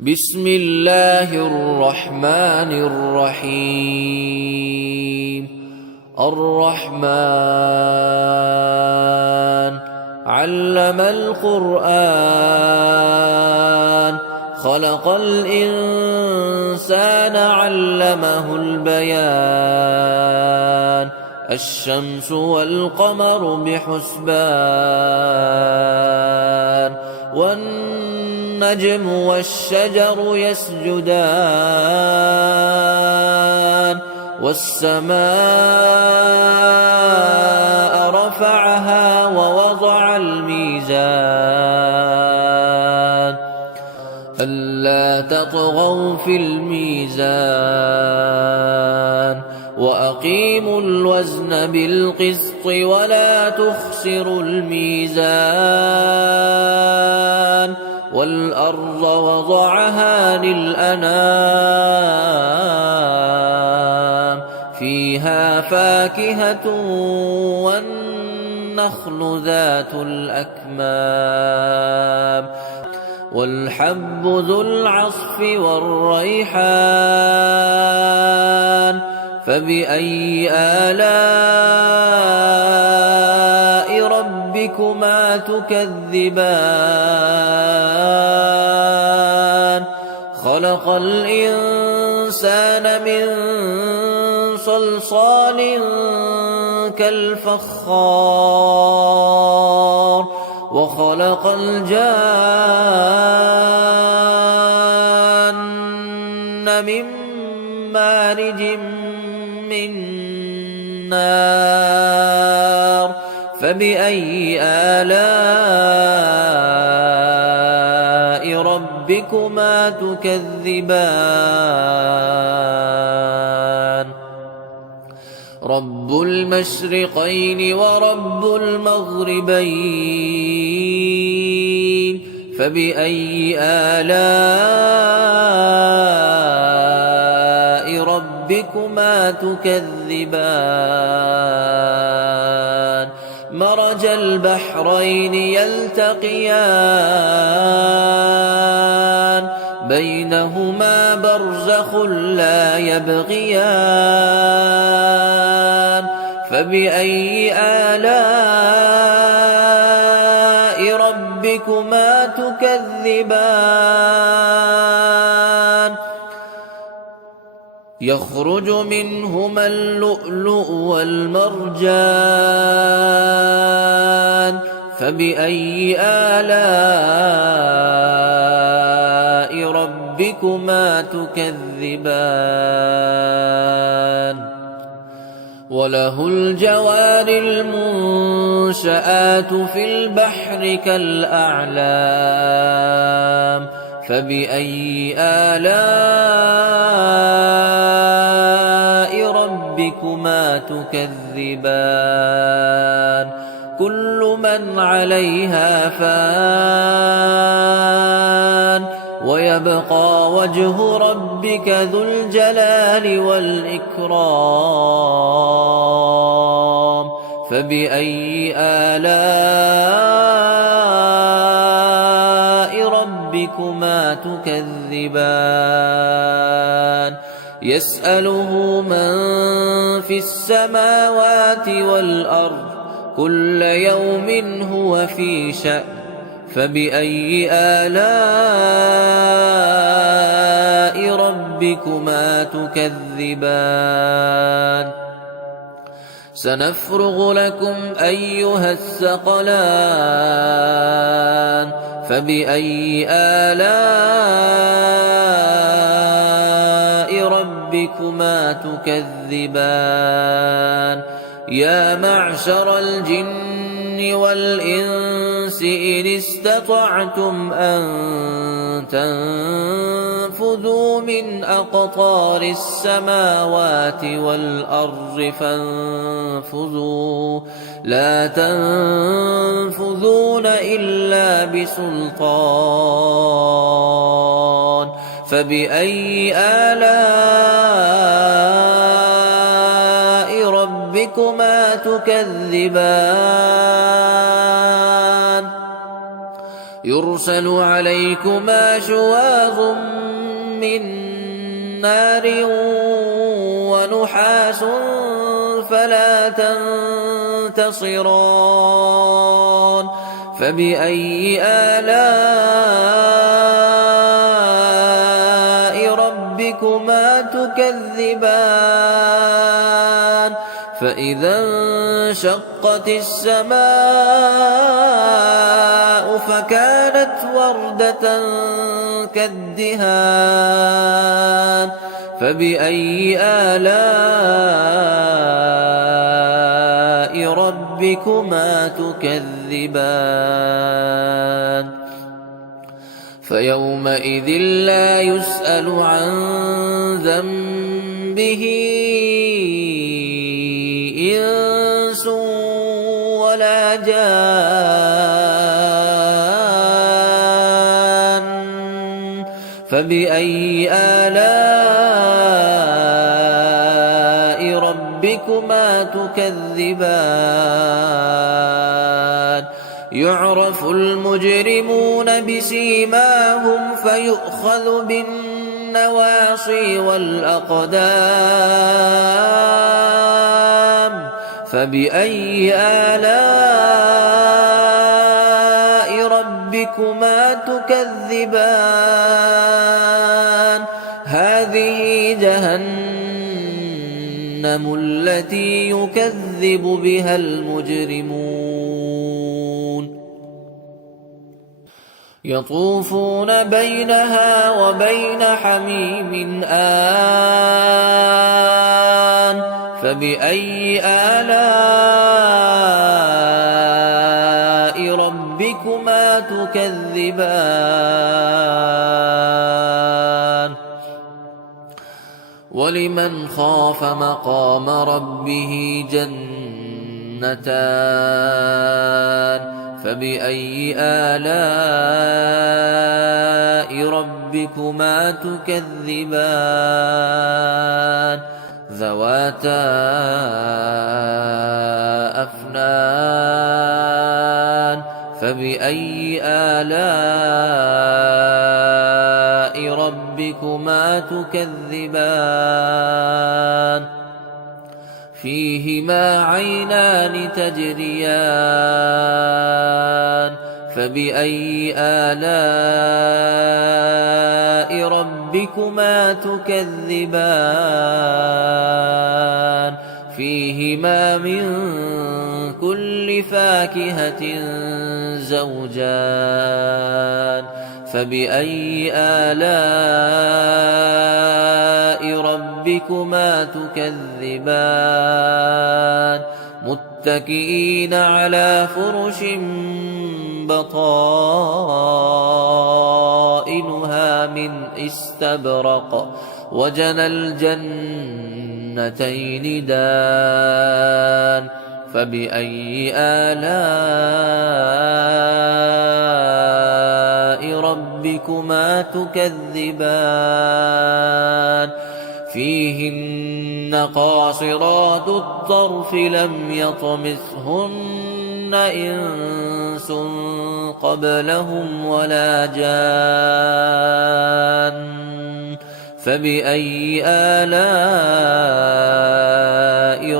بسم الله الرحمن الرحيم. الرحمن علم القرآن، خلق الإنسان علمه البيان. الشمس والقمر بحسبان، والنجم والشجر يسجدان. والسماء رفعها ووضع الميزان، ألا تطغوا في الميزان، وأقيموا الوزن بالقسط ولا تخسروا الميزان. والأرض وضعها للأنام، فيها فاكهة والنخل ذات الأكمام، والحب ذو العصف والريحان. فبأي آلاء ربكما تكذبان؟ خلق الإنسان من صلصال كالفخار، وخلق الجان من مارج من نار. فبأي آلاء ربكما تكذبان؟ رب المشرقين ورب المغربين، فبأي آلاء ربكما تكذبان؟ مرج البحرين يلتقيان، بينهما برزخ لا يبغيان. فبأي آلاء ربكما تكذبان؟ يخرج منهما اللؤلؤ والمرجان، فبأي آلاء ربكما تكذبان؟ وله الجوار المنشآت في البحر كالأعلام، فبأي آلاء ربكما تكذبان؟ كل من عليها فان، ويبقى وجه ربك ذو الجلال والإكرام. فبأي آلاء ربكما تكذبان؟ يسأله من في السماوات والأرض، كل يوم هو في شأن. فبأي آلاء ربكما تكذبان؟ سنفرغ لكم أيها الثقلان، فبأي آلاء ربكما تكذبان؟ يا معشر الجن والإنس إن استطعتم أن تنفذوا من أقطار السماوات والأرض فانفذوا، لا تنفذون إلا بسلطان. فبأي آلاء ربكما تكذبان؟ يرسل عليكما شواظ من نار ونحاس فلا تنتصران فبأي آلاء ربكما تكذبان فإذا انشقت السماء فكانت وردة كالدهان فبأي آلاء ربكما تكذبان فيومئذ لا يسأل عن ذنبه إنس ولا جان فبأي آلاء ربكما تكذبان يعرف المجرمون بسيماهم فيؤخذ بالنواصي والأقدام فبأي آلاء ربكما تكذبان هذه جهنم التي يكذب بها المجرمون يطوفون بينها وبين حميم آن فبأي آلاء ربكما تكذبان ولمن خاف مقام ربه جنتان فبأي آلاء ربكما تكذبان ذواتا أفنان فبأي آلاء ربكما تكذبان فيهما عينان تجريان فبأي آلاء ربكما تكذبان فيهما من كل فاكهة زوجان فبأي آلاء ربكما تكذبان متكئين على فرش بطائنها من استبرق وجنى الجنتين دان فبأي آلاء ربكما تكذبان فيهن قاصرات الطرف لم يطمثهن إنس قبلهم ولا جان فبأي آلاء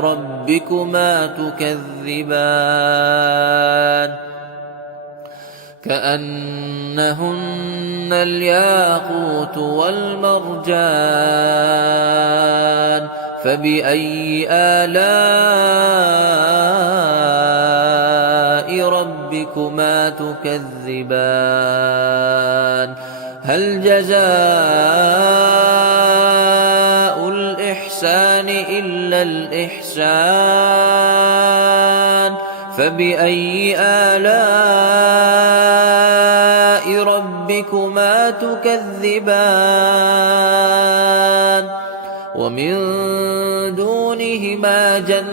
ربكما تكذبان كأنهن الياقوت والمرجان فبأي آلاء ربكما تكذبان هل جزاء الإحسان إلا الإحسان فبأي آلاء ربكما تكذبان ومن دونهما جنتان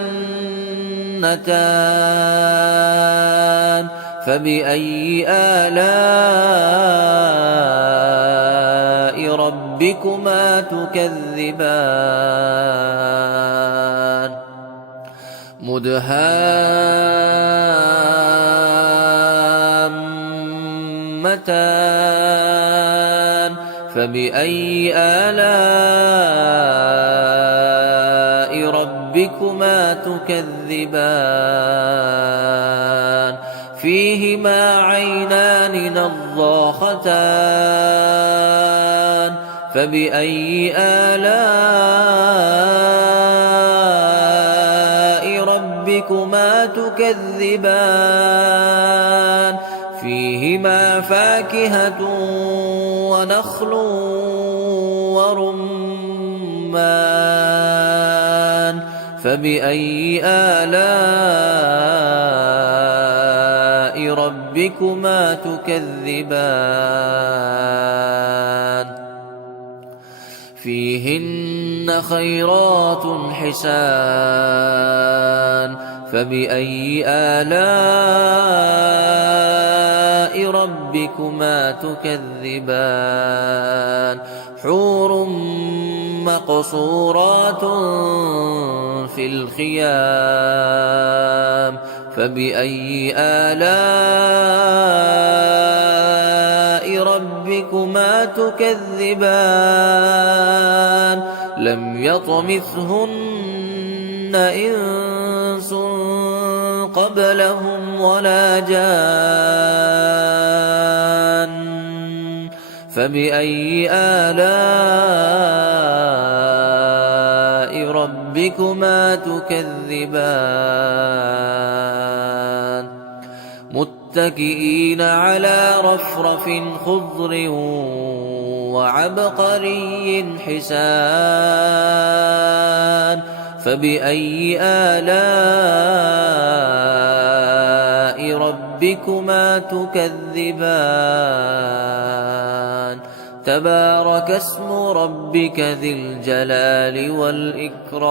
فبأي آلاء ربكما تكذبان مدهامتان شتان فبأي آلاء ربكما تكذبان فيهما عينان نضاختان فبأي آلاء ربكما تكذبان فيهما فاكهة ونخل ورمان فبأي آلاء ربكما تكذبان فيهن خيرات حسان فبأي آلاء ربكما تكذبان حور مقصورات في الخيام فبأي آلاء ربكما تكذبان لم يطمثهن إنس قبلهم ولا جان فبأي آلاء ربكما تكذبان متكئين على رفرف خضر وعبقري حسان فبأي آلاء ربكما تكذبان تبارك اسم ربك ذي الجلال والإكرام